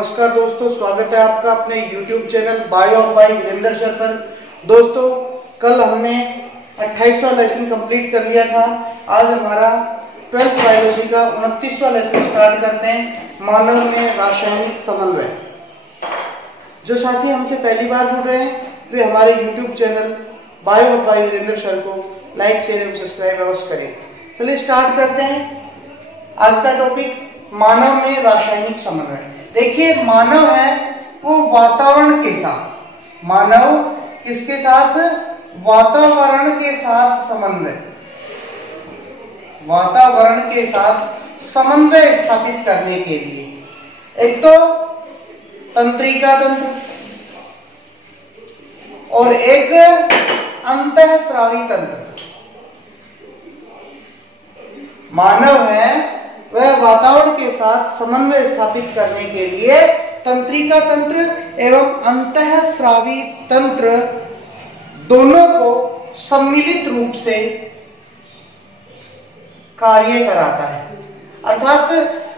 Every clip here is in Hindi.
नमस्कार दोस्तों, स्वागत है आपका अपने YouTube channel bio by Virendra sir पर। दोस्तों, कल हमने 28वां लेसन कंप्लीट कर लिया था। आज हमारा 12th बायोलॉजी का 29वां लेसन स्टार्ट करते हैं, मानव में रासायनिक समन्वय। जो साथी हमसे पहली बार जुड़ रहे हैं वे हमारे YouTube channel bio by Virendra sir को लाइक शेयर एवं सब्सक्राइब अवश्य करें। चलिए स्टार्ट करते हैं। आज का टॉपिक मानव में रासायनिक समन्वय। देखिए, मानव है वो वातावरण के साथ, मानव किसके साथ? वातावरण के साथ समन्वय, वातावरण के साथ समन्वय स्थापित करने के लिए एक तो तंत्रिका तंत्र और एक अंतःस्रावी तंत्र। मानव है वह वातावरण के साथ समन्वय स्थापित करने के लिए तंत्रिका तंत्र एवं अंतःस्रावी तंत्र दोनों को सम्मिलित रूप से कार्य कराता है। अर्थात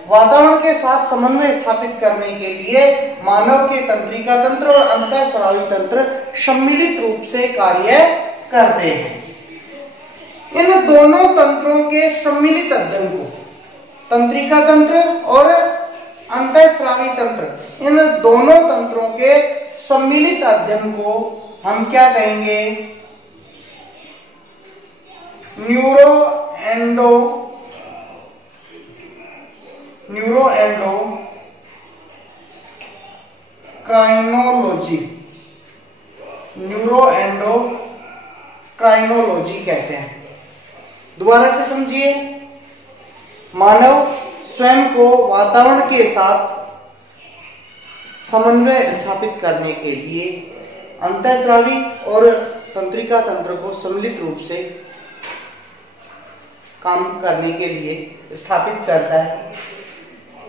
वातावरण के साथ समन्वय स्थापित करने के लिए मानव के तंत्रिका तंत्र और अंतःस्रावी तंत्र सम्मिलित रूप से कार्य करते हैं। इन दोनों तंत्रों के सम्मिलित अध्ययन को, तंत्रिका तंत्र और अंतःस्रावी तंत्र, इन दोनों तंत्रों के सम्मिलित अध्ययन को हम क्या कहेंगे? न्यूरोएंडोक्राइनोलॉजी कहते हैं। दोबारा से समझिए, मानव स्वयं को वातावरण के साथ समन्वय स्थापित करने के लिए अंतःस्रावी और तंत्रिका तंत्र को सम्मिलित रूप से काम करने के लिए स्थापित करता है।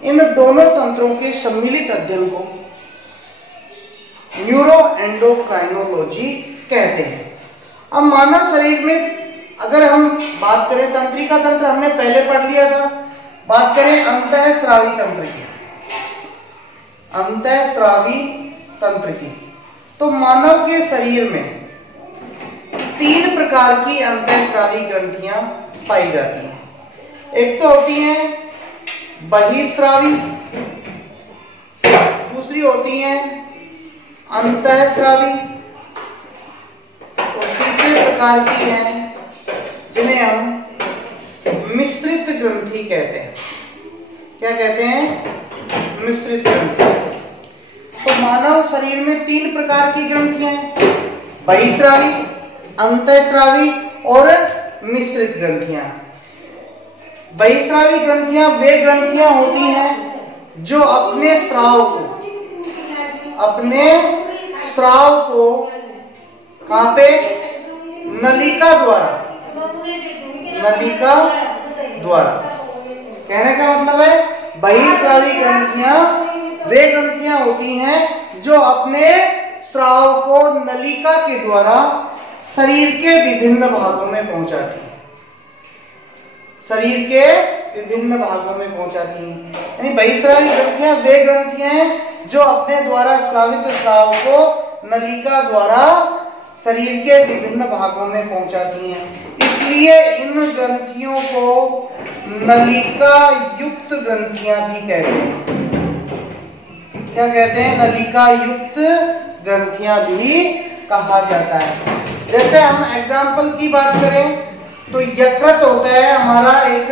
इन दोनों तंत्रों के सम्मिलित अध्ययन को न्यूरोएंडोक्राइनोलॉजी कहते हैं। अब मानव शरीर में अगर हम बात करें, तंत्रिका तंत्र हमने पहले पढ़ लिया था। बात करें अंतःस्रावी तंत्र की, अंतःस्रावी तंत्र की, तो मानव के शरीर में 3 प्रकार की अंतःस्रावी ग्रंथियां पाई जाती हैं। एक तो होती हैं बहिस्रावी, दूसरी होती हैं अंतःस्रावी और तीसरे प्रकार की हैं जिन्हें हम मिश्रित ग्रंथि कहते हैं। क्या कहते हैं? मिश्रित ग्रंथि। तो मानव शरीर में 3 प्रकार की ग्रंथियां हैं, बहिस्रावी, अंतःस्रावी और मिश्रित ग्रंथियां। बहिस्रावी ग्रंथियां वे ग्रंथियां होती हैं जो अपने स्राव को कहां पे? नलिका द्वारा। कहने का मतलब है, बहिस्रावी ग्रंथियां वे ग्रंथियां होती हैं जो अपने स्राव को नलिका के द्वारा शरीर के विभिन्न भागों में पहुंचाती हैं, शरीर के विभिन्न भागों में पहुंचाती हैं। यानी बहिस्रावी ग्रंथियां वे ग्रंथियां हैं जो अपने द्वारा स्रावित स्राव को नलिका द्वारा शरीर के विभिन्न भागों में पहुंचाती हैं। इसलिए इन ग्रंथियों को नलिका युक्त ग्रंथियां भी कहते हैं। क्या कहते हैं? नलिका युक्त ग्रंथियां भी कहा जाता है। जैसे हम एग्जाम्पल की बात करें तो यकृत होता है हमारा एक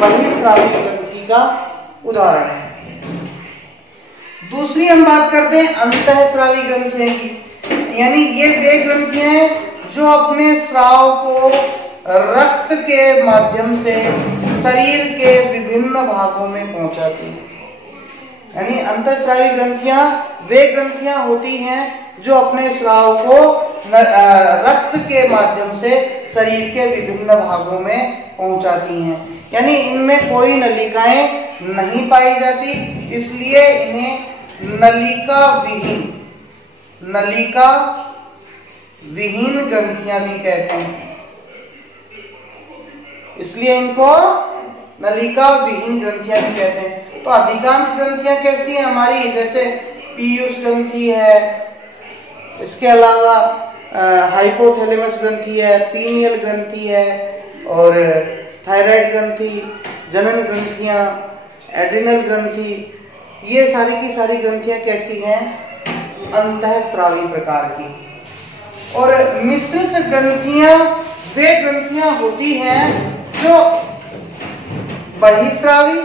बहिस्रावी ग्रंथि का उदाहरण है। दूसरी हम बात करते हैं अंतःस्रावी ग्रंथियां की, यानी ये वे ग्रंथियां हैं जो अपने स्राव को रक्त के माध्यम से शरीर के विभिन्न भागों में पहुंचाती हैं। यानी अंतःस्रावी ग्रंथियां वे ग्रंथियां होती हैं जो अपने स्राव को रक्त के माध्यम से शरीर के विभिन्न भागों में पहुंचाती हैं। यानी इनमें कोई नलिकाएं नहीं पाई जाती, इसलिए इन्हें नलिका विहीन ग्रंथियां भी कहते हैं। इसलिए इनको नलिका विहीन ग्रंथियां भी कहते हैं। तो अधिकांश ग्रंथियां कैसी हैं हमारी, जैसे पीयूष ग्रंथि है, इसके अलावा हाइपोथैलेमस ग्रंथि है, पीनियल ग्रंथि है, और थायराइड ग्रंथि, जनन ग्रंथियां, एड्रिनल ग्रंथि, ये सारी की सारी ग्रंथियां कैसी हैं, अंतःस्रावी प्रकार की। और मिश्रित ग्रंथियां वे ग्रंथियां होती हैं जो बहिस्रावी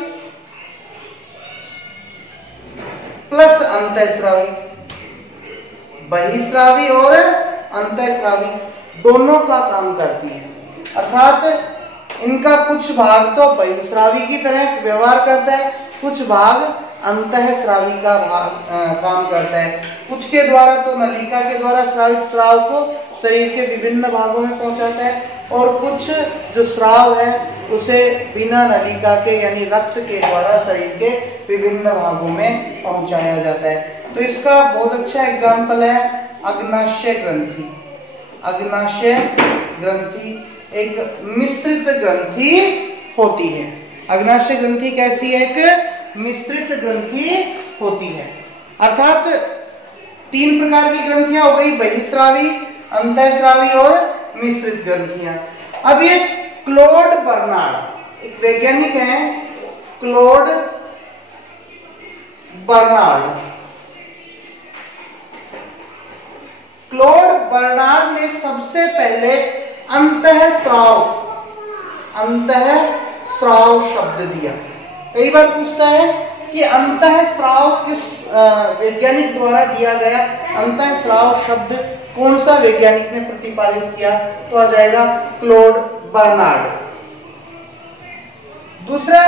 प्लस अंतःस्रावी, बहिस्रावी और अंतःस्रावी दोनों का काम करती है। अर्थात इनका कुछ भाग तो बहिस्रावी की तरह व्यवहार करता है, कुछ भाग अंतःस्रावी का काम करता है। कुछ के द्वारा तो नलिका के द्वारा स्रावित स्राव को शरीर के विभिन्न भागों में पहुंचाता है, और कुछ जो स्राव है उसे बिना नलिका के यानी रक्त के द्वारा शरीर के विभिन्न भागों में पहुंचाया जाता है। तो इसका बहुत अच्छा एग्जाम्पल है अग्नाशय ग्रंथि। अग्नाशय ग्रंथि एक मिश्रित ग्रंथि होती है। अग्नाशय ग्रंथि कैसी है, एक मिश्रित ग्रंथि होती है। अर्थात 3 प्रकार की ग्रंथियां हो गई, बहिस्रावी, अंतःस्रावी और मिश्रित ग्रंथियां। अब ये क्लॉड बर्नार्ड एक वैज्ञानिक हैं, क्लॉड बर्नार्ड। क्लॉड बर्नार्ड ने सबसे पहले अंतःस्राव शब्द दिया। कई बार पूछता है कि अंतःस्राव किस वैज्ञानिक द्वारा दिया गया, अंतःस्राव शब्द कौन सा वैज्ञानिक ने प्रतिपादित किया, तो आ जाएगा क्लॉड बर्नार्ड। दूसरा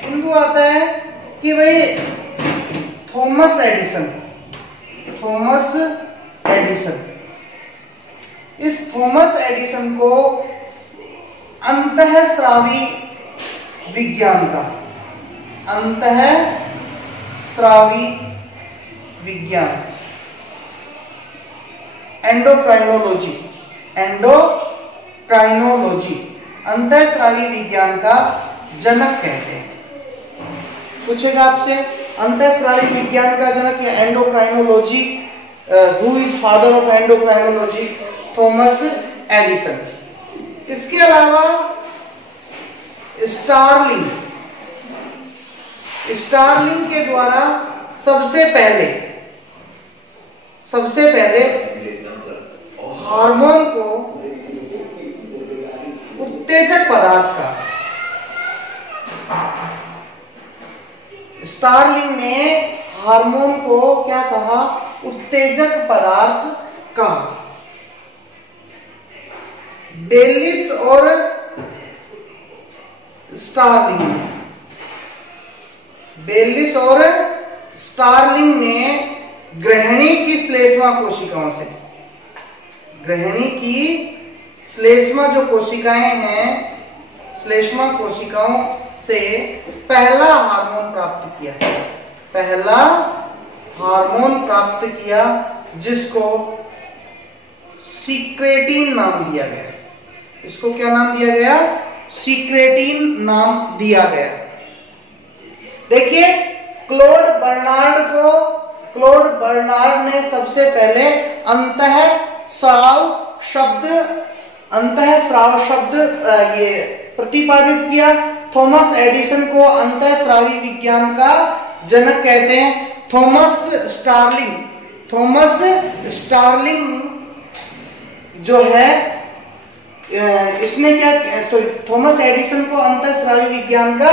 बिंदु आता है कि भाई थॉमस एडिसन। इस थॉमस एडिसन को अंतःस्रावी विज्ञान का, अंतःस्रावी विज्ञान, एंडोक्राइनोलॉजी, अंतःस्रावी विज्ञान का जनक कहते हैं। पूछेगा आपसे अंतःस्रावी विज्ञान का जनक या endocrinology, who is father of endocrinology, Thomas Edison. इसके अलावा स्टार्लिंग के द्वारा सबसे पहले हार्मोन को उत्तेजक पदार्थ का, स्टार्लिंग ने हार्मोन को क्या कहा, उत्तेजक पदार्थ का। बेलिस और स्टार्लिंग ने ग्रहणी की श्लेष्मा कोशिकाओं से, ग्रहणी की श्लेष्मा जो कोशिकाएं हैं, श्लेष्मा कोशिकाओं से पहला हार्मोन प्राप्त किया, जिसको सीक्रेटिन नाम दिया गया। इसको क्या नाम दिया गया, सीक्रेटिन नाम दिया गया। देखिए क्लॉड बर्नार्ड ने सबसे पहले अंतःस्राव शब्द ये प्रतिपादित किया। थॉमस एडिसन को अंतःस्रावी विज्ञान का जनक कहते हैं। थॉमस स्टार्लिंग जो है, इसने क्या, थॉमस एडिसन को अंतःस्रावी विज्ञान का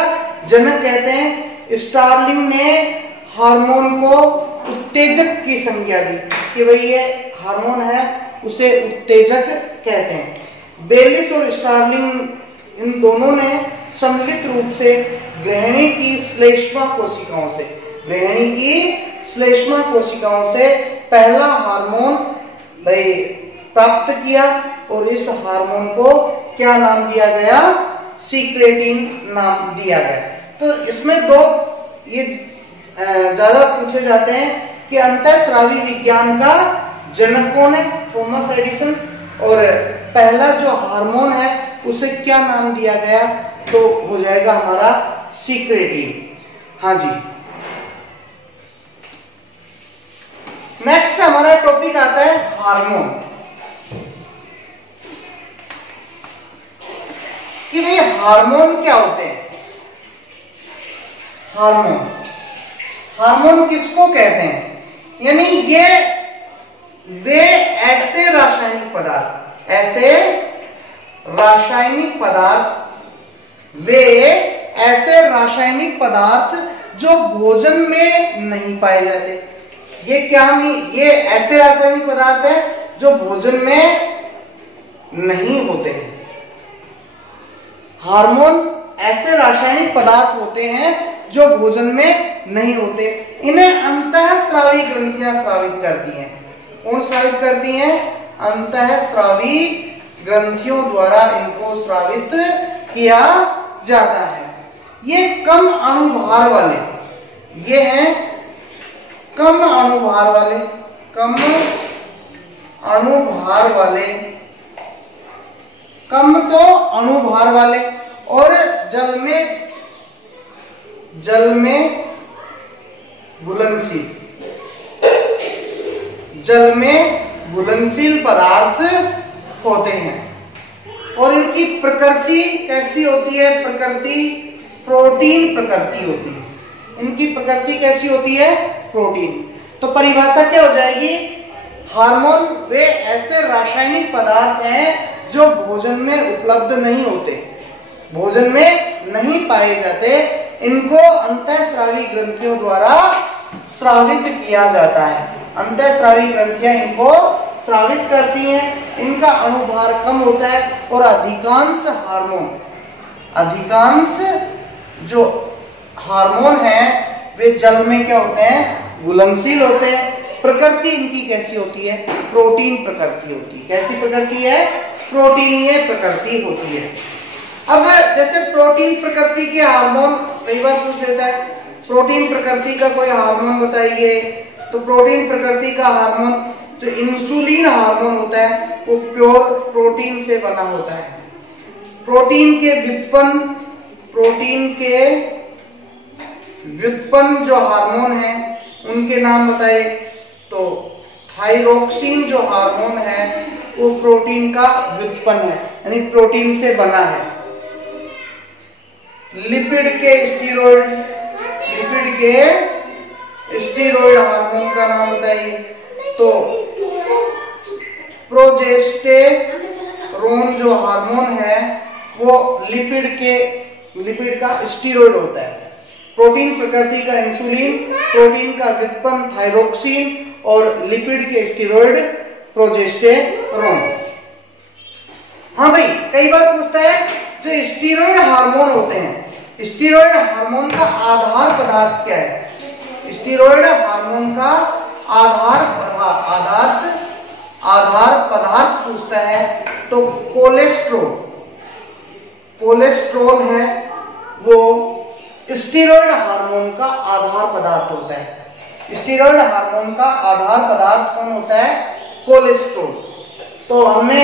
जनक कहते हैं। स्टार्लिंग ने हार्मोन को उत्तेजक की संज्ञा दी कि भाई ये हार्मोन है, उसे उत्तेजक कहते हैं। बेलिस और स्टार्लिंग इन दोनों ने सम्मिलित रूप से ग्रहणी की श्लेष्मा कोशिकाओं से पहला हार्मोन प्राप्त किया, और इस हार्मोन को क्या नाम दिया गया, सीक्रेटिन नाम दिया गया। तो इसमें दो ये ज्यादा पूछे जाते हैं कि अंतःस्रावी विज्ञान का जनक कौन है, थॉमस एडिसन, और पहला जो हार्मोन है उसे क्या नाम दिया गया, तो हो जाएगा हमारा सीक्रेटिन। हाँ जी, नेक्स्ट हमारा टॉपिक आता है हार्मोन, कि भाई हार्मोन क्या होते हैं। हार्मोन किसको कहते हैं, यानी ये वे ऐसे रासायनिक पदार्थ जो भोजन में नहीं पाए जाते। ये क्या नहीं, ये ऐसे रासायनिक पदार्थ है जो भोजन में नहीं होते हैं। हार्मोन ऐसे रासायनिक पदार्थ होते हैं जो भोजन में नहीं होते। इन्हें अंतःस्रावी ग्रंथियां स्रावित करती हैं। कौन स्रावित करती हैं? अंतःस्रावी ग्रंथियों द्वारा इनको स्रावित किया जाता है। ये कम अणुभार वाले, ये हैं कम अणुभार वाले, कम तो अणुभार वाले और जल में घुलनशील पदार्थ होते हैं। और इनकी प्रकृति कैसी होती है? प्रकृति प्रोटीन प्रकृति होती है। इनकी प्रकृति कैसी होती है? प्रोटीन। तो परिभाषा क्या हो जाएगी? हार्मोन वे ऐसे रासायनिक पदार्थ हैं जो भोजन में उपलब्ध नहीं होते, भोजन में नहीं पाए जाते। इनको अंतःस्रावी ग्रंथियों द्वारा स्रावित किया जाता है। अंतःस्रावी ग्रंथियां इनको स्रावित करती हैं। इनका अणुभार कम होता है और अधिकांश जो हार्मोन हैं वे जल में क्या होते हैं? घुलनशील होते हैं। प्रकृति इनकी कैसी होती है? प्रोटीन प्रकृति होती है। कैसी प्रकृति है? प्रोटीनीय प्रकृति होती है। अब जैसे प्रोटीन प्रकृति के हार्मोन कई बार पूछ लेता है, प्रोटीन प्रकृति का कोई हार्मोन बताइए। तो प्रोटीन प्रकृति का हार्मोन जो इंसुलिन हार्मोन होता है वो प्योर प्रोटीन से बना होता है। प्रोटीन के व्युत्पन्न जो हार्मोन है उनके नाम बताए। तो थायरोक्सिन जो हार्मोन है वो प्रोटीन का व्युत्पन्न है, यानी प्रोटीन से बना है। लिपिड के स्टीरॉयड हार्मोन का नाम बताइए। तो प्रोजेस्टेरोन जो हार्मोन है वो लिपिड का स्टीरॉयड होता है। प्रोटीन प्रकृति का इंसुलिन, प्रोटीन का व्युत्पन्न थायरोक्सिन और लिपिड के स्टीरॉयड प्रोजेस्टेरोन। हाँ भाई, कई बार पूछता है जो स्टीरॉयड हार्मोन होते हैं, स्टीरॉयड हार्मोन का आधार पदार्थ क्या है? स्टीरॉयड हार्मोन का आधार पदार्थ पूछता है तो कोलेस्ट्रॉल है, वो स्टीरॉयड हार्मोन का आधार पदार्थ होता है। स्टीरॉयड हार्मोन का आधार पदार्थ कौन होता है? कोलेस्ट्रॉल। तो हमने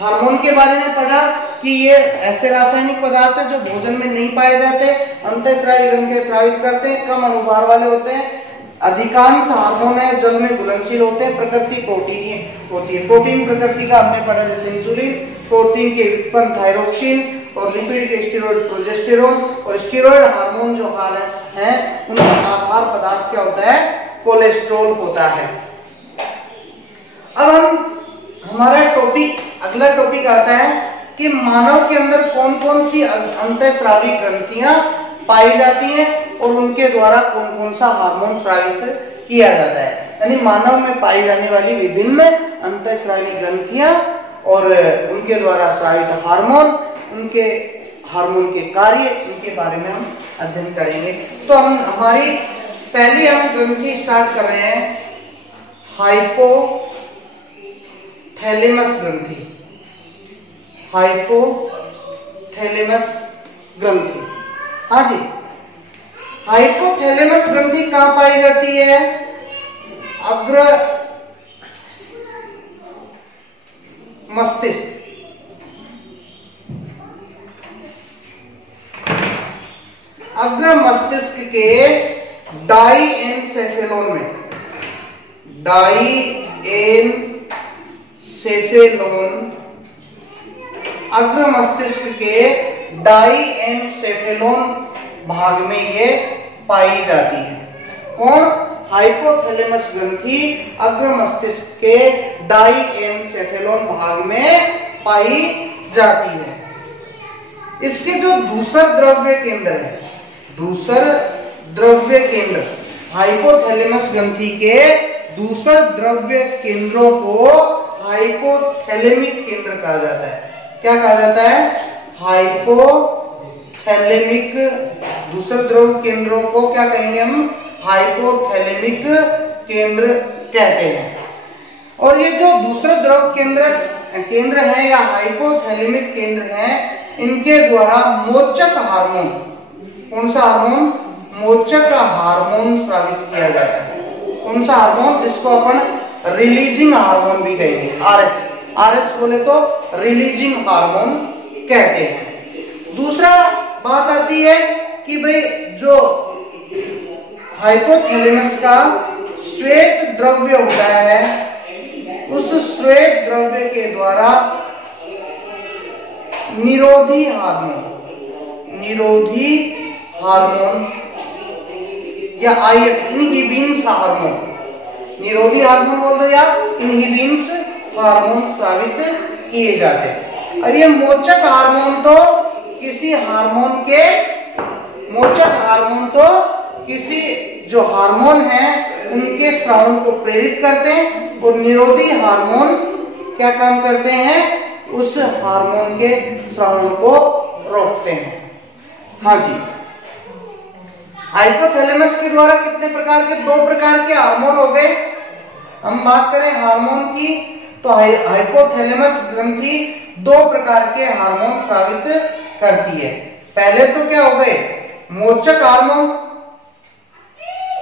हार्मोन के बारे में पढ़ा कि ये ऐसे रासायनिक पदार्थ हैं जो भोजन में नहीं पाए जाते, अंतःस्रावी ग्रंथियां स्रावित करते हैं, कम अणुभार वाले होते हैं। अधिकांश हार्मोन है जल में घुलनशील होते हैं। प्रकृति प्रोटीन होती है। प्रोटीन प्रकृति का हमने पढ़ा जैसे इंसुलिन, प्रोटीन के व्युत्पन्न थायरोक्सिन और लिपिड के स्टीरॉयड प्रोजेस्टेरोन। और स्टीरॉयड हार्मोन जो है उनका आधार पदार्थ क्या होता है? कोलेस्ट्रॉल होता है। अब हमारा अगला टॉपिक आता है कि मानव के अंदर कौन कौन सी अंतःस्रावी ग्रंथियां पाई जाती हैं और उनके द्वारा कौन कौन सा हार्मोन स्रावित किया जाता है। यानी मानव में पाई जाने वाली विभिन्न अंतःस्रावी ग्रंथियां और उनके द्वारा स्रावित हार्मोन, उनके हार्मोन के कार्य, उनके बारे में हम अध्ययन करेंगे। तो हमारी पहली ग्रंथि स्टार्ट कर रहे हैं हाइपोथैलेमस ग्रंथि। हाइपोथैलेमस ग्रंथि, हाँ जी, हाइपोथैलेमस ग्रंथि कहां पाई जाती है? अग्र मस्तिष्क। अग्र मस्तिष्क के डाईएनसेफेलोन में, डाईएनसेफेलोन, अग्र मस्तिष्क के डाईएनसेफेलोन भाग में ये पाई जाती है। कौन? हाइपोथैलेमस ग्रंथि अग्र मस्तिष्क के डाईएनसेफेलोन भाग में पाई जाती है। इसके जो दूसर द्रव्य केंद्र है, दूसर द्रव्य केंद्र, हाइपोथैलेमस ग्रंथि के दूसर द्रव्य केंद्रों को हाइपोथैलेमिक केंद्र कहा जाता है। क्या कहा जाता है? हाइपोथैलेमिक। दूसर द्रव्य केंद्रों को क्या कहेंगे हम? हाइपोथैलेमिक केंद्र कहते हैं। और ये जो दूसरा द्रव केंद्र है या हाइपोथैलेमिक केंद्र है, इनके द्वारा मोचक हार्मोन, कौन सा हार्मोन? मोचक हार्मोन स्रावित किया जाता है। कौन सा हार्मोन? जिसको अपन रिलीजिंग हार्मोन भी कहेंगे, आरएच। आरएच बोले तो रिलीजिंग हार्मोन कहते हैं। दूसरा बात आती है कि भाई जो हाइपोथैलेमस का श्वेत द्रव्य होता है, उस श्वेत द्रव्य के द्वारा निरोधी हार्मोन या आयत, इनहिबिन्स हार्मोन, निरोधी हार्मोन बोल दो या इनहिबिन्स हार्मोन स्रावित किए जाते हैं। और ये मोचक हार्मोन तो किसी जो हार्मोन है उनके स्रावन को प्रेरित करते हैं, और निरोधी हार्मोन क्या काम करते हैं? उस हार्मोन के स्रावन को रोकते हैं। हाँ जी, हाइपोथैलेमस के द्वारा कितने प्रकार के? 2 प्रकार के हार्मोन हो गए। हम बात करें हार्मोन की, तो हाइपोथैलेमस ग्रंथि 2 प्रकार के हार्मोन स्रावित करती है। पहले तो क्या हो गए? मोचक हार्मोन।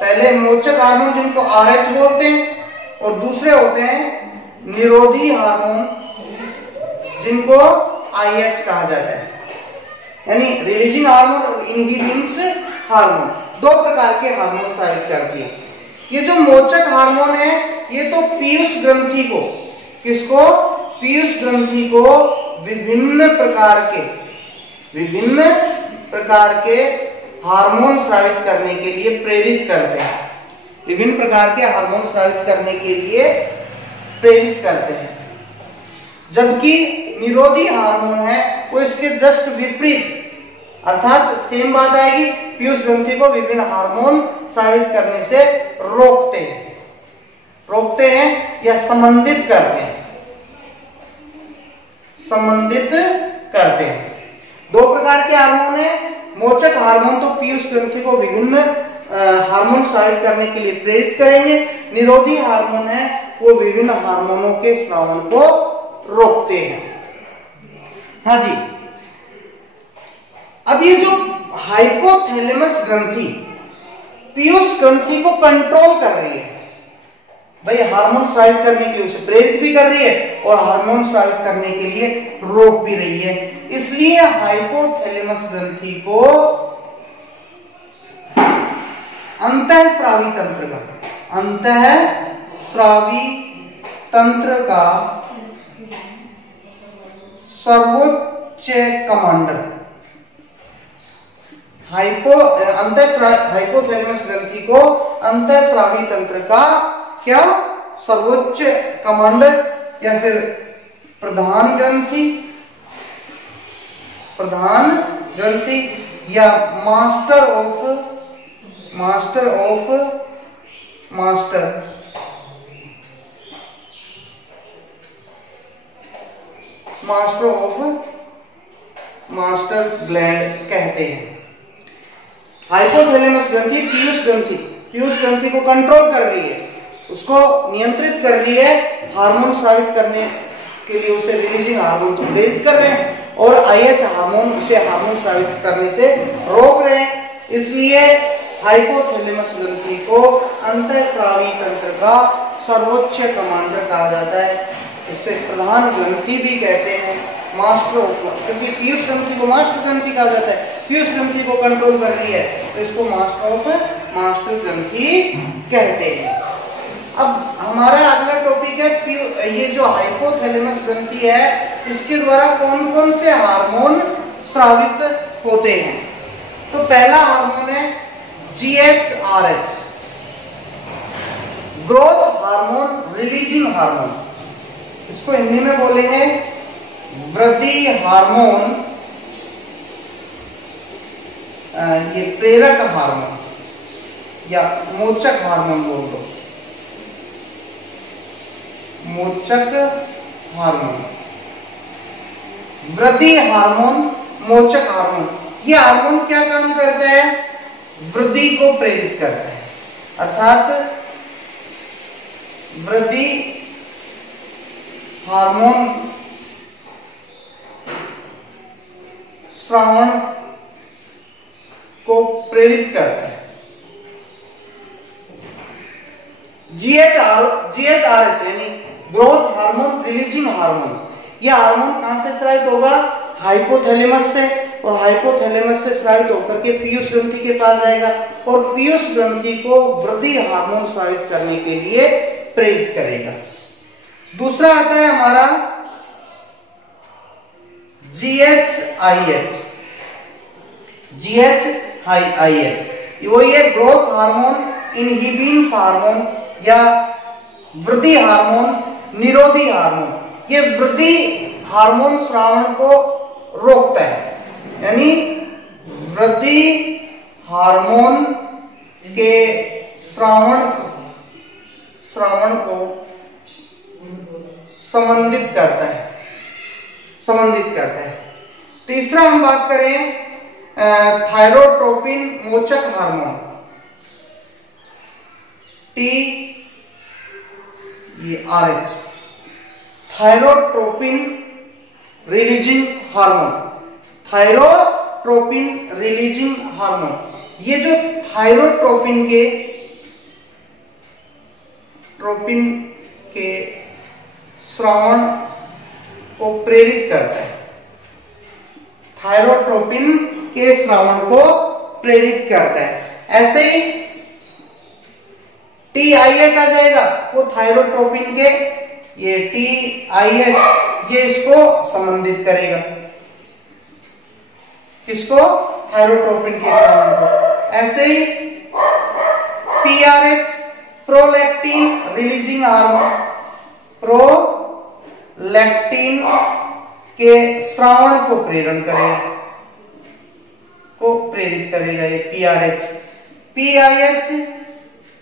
पहले मोचक हार्मोन जिनको आरएच बोलते हैं, और दूसरे होते हैं निरोधी हार्मोन जिनको आईएच कहा जाता है, यानी रिलीजिंग हार्मोन और इनहिबिन्स हार्मोन। 2 प्रकार के हार्मोन स्रावित करती है। ये जो मोचक हार्मोन है, ये तो पीयूष ग्रंथि को, किसको? पीयूष ग्रंथि को विभिन्न प्रकार के हार्मोन स्रावित करने के लिए प्रेरित करते हैं। विभिन्न प्रकार के हार्मोन स्रावित करने के लिए प्रेरित करते हैं। जबकि निरोधी हार्मोन है वो इसके जस्ट विपरीत, अर्थात सेम बात आएगी, पीयूष ग्रंथि को विभिन्न हार्मोन स्रावित करने से रोकते हैं या संबंधित करते हैं। 2 प्रकार के हार्मोन है। मोचक हार्मोन तो पीयूष ग्रंथि को विभिन्न हार्मोन स्रावित करने के लिए प्रेरित करेंगे। निरोधी हार्मोन है वो विभिन्न हार्मोनों के स्रावन को रोकते हैं। हाँ जी, अब ये जो हाइपोथैलेमस ग्रंथि पीयूष ग्रंथि को कंट्रोल कर रही है, भाई हार्मोन स्रावित करने के लिए उसे प्रेरित भी कर रही है और हार्मोन स्रावित करने के लिए रोक भी रही है। इसलिए हाइपोथैलेमस ग्रंथि को अंतःस्रावी तंत्र का सर्वोच्च कमांडर, हाइपोथैलेमस ग्रंथि को अंतःस्रावी तंत्र का क्या? सर्वोच्च कमांडर या फिर प्रधान ग्रंथि या मास्टर ऑफ मास्टर ग्लैंड कहते हैं। हाइपोथैलेमस ग्रंथि पीयूष ग्रंथि को कंट्रोल कर रही है, उसको नियंत्रित कर रही है, हार्मोन स्रावित करने के लिए उसे रिलीजिंग हार्मोन तो प्रेरित कर रहे हैं, और आईएच हार्मोन उसे हार्मोन स्रावित करने से रोक रहे हैं। इसलिए हाइपोथैलेमस ग्रंथि को अंतःस्रावी तंत्र का सर्वोच्च कमांडर कहा जाता है। इसे प्रधान ग्रंथि भी कहते हैं, मास्टर ऑफ, क्योंकि पीयूष ग्रंथि को मास्टर ग्रंथि कहा जाता है, पीयूष ग्रंथि को कंट्रोल कर रही है तो इसको मास्टर ग्रंथि कहते हैं। अब हमारा अगला टॉपिक है ये जो हाइपोथैलेमस ग्रंथि है, इसके द्वारा कौन कौन से हार्मोन स्रावित होते हैं। तो पहला हार्मोन है GHRH, growth hormone, releasing hormone. इसको हिंदी में बोलेंगे वृद्धि हार्मोन, ये प्रेरक हार्मोन या मोचक हार्मोन बोल दो, मोचक हार्मोन, वृद्धि हार्मोन, मोचक हार्मोन। ये हार्मोन क्या काम करता है? वृद्धि को प्रेरित करता है, अर्थात वृद्धि हार्मोन स्रावण को प्रेरित करता है। GHRH यानी ग्रोथ हार्मोन, रिलीजिंग हार्मोन, यह हार्मोन कहां से स्रावित होगा? हाइपोथैलेमस से, और हाइपोथैलेमस से स्रावित होकर के पीयूष ग्रंथि के पास जाएगा और पीयूष ग्रंथि को वृद्धि हार्मोन स्रावित करने के लिए प्रेरित करेगा। दूसरा आता है हमारा GHIH, वो ये ग्रोथ हार्मोन, इनहिबिन्स हार्मोन या वृद्धि हार्मोन, निरोधी हार्मोन। ये वृद्धि हार्मोन स्रावण को रोकता है, यानी वृद्धि हार्मोन के स्रावण को संबंधित करता है। तीसरा हम बात करें थायरोट्रोपिन मोचक hormone, TRH, thyrotropin releasing hormone, thyrotropin releasing hormone. ये जो थायरोट्रोपिन के स्रावण को प्रेरित करता है, थायरोट्रोपिन के स्रावण को प्रेरित करता है। ऐसे ही TIH आ जाएगा, वो थायरोट्रोपिन के, ये TIH ये इसको संबंधित करेगा, किसको? थायरोट्रोपिन के स्रावण को। ऐसे ही PRH, prolactin releasing hormone, prolactin के श्रावण को प्रेरित करेगा ये PRH। PIH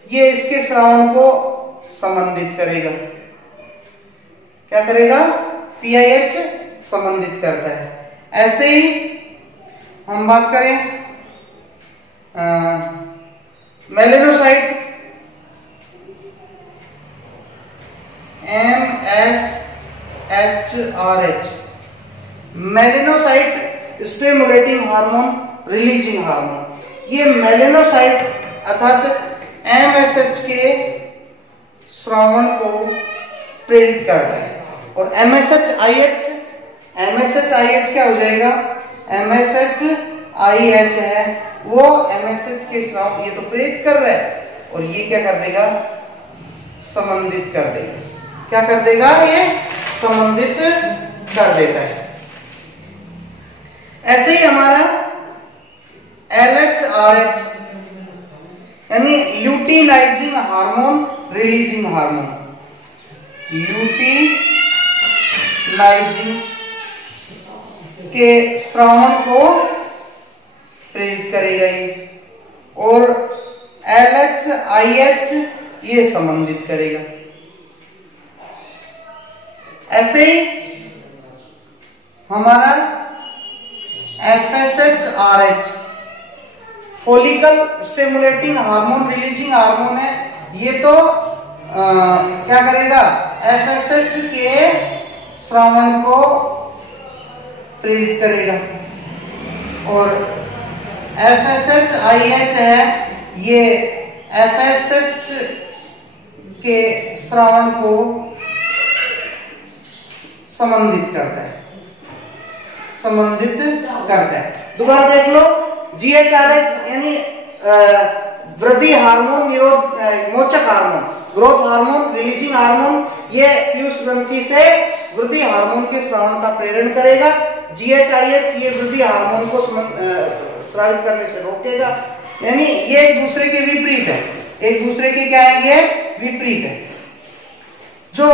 ये इसके श्रावण को संबंधित करेगा, क्या करेगा? PIH संबंधित करता है। ऐसे ही हम बात करें melanocyte, MSHRH, melanocyte stimulating hormone, releasing hormone. ये मेलेनोसाइट अर्थात MSH के श्रावण को प्रेरित करता है। और MSHIH क्या हो जाएगा? MSHIH है वो MSH के श्रावण, ये तो प्रेरित कर रहा है और ये क्या कर देगा? संबंधित कर देगा। क्या कर देगा? ये संबंधित कर देता है। ऐसे ही हमारा LHRH यानी luteinizing hormone, releasing hormone, luteinising के श्रावण को प्रेरित करेगा ये, और LHIH ये संबंधित करेगा। ऐसे ही हमारा FSHRH follicle stimulating hormone, releasing hormone है। ये तो क्या करेगा? FSH के श्रावण को प्रेरित करेगा। और FSHIH है, ये FSH के श्रावण को संबंधित करता है, संबंधित करता है। दोबारा देख लो, GHRH यानी वृद्धि हार्मोन, निरोध मोचक hormone, growth hormone, releasing hormone, ये पीयूष ग्रंथि से वृद्धि हार्मोन के स्रावन का प्रेरण करेगा। GHIH ये वृद्धि हार्मोन को स्रावित करने से रोकेगा। यानी ये एक दूसरे के विपरीत है, एक दूसरे के क्या है, ये विपरीत है। जो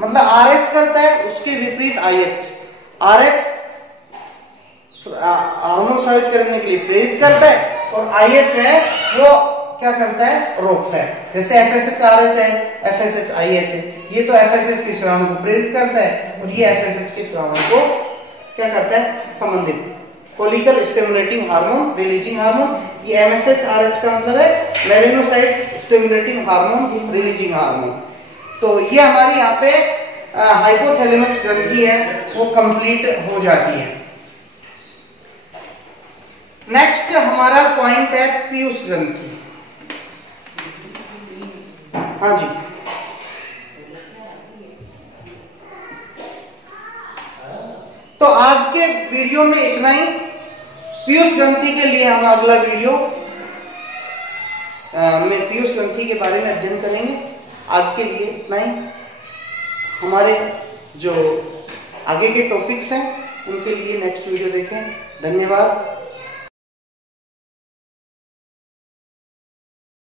मतलब RH करता है उसके विपरीत IH, RH हार्मोन स्रावित करने के लिए प्रेरित करता है और IH है वो क्या करता है, रोकता है। जैसे FSH-RH है, FSH-IH है, ये तो FSH के स्रावन को प्रेरित करता है और ये FSH के स्रावन को क्या करता है, संबंधित। Follicle stimulating hormone, releasing hormone, ये MSH-RH का मतलब है melanocyte stimulating hormone, releasing hormone. तो ये हमारी यहाँ पे हाइपोथैलेमस ग्रंथि है वो कंप्लीट हो जाती है। नेक्स्ट हमारा पॉइंट है पीयूष ग्रंथि। हाँ जी, तो आज के वीडियो में इतना ही। पीयूष ग्रंथि के लिए हम अगला वीडियो में पीयूष ग्रंथि के बारे में अध्ययन करेंगे। आज के लिए इतना ही। हमारे जो आगे के टॉपिक्स हैं उनके लिए नेक्स्ट वीडियो देखें। धन्यवाद।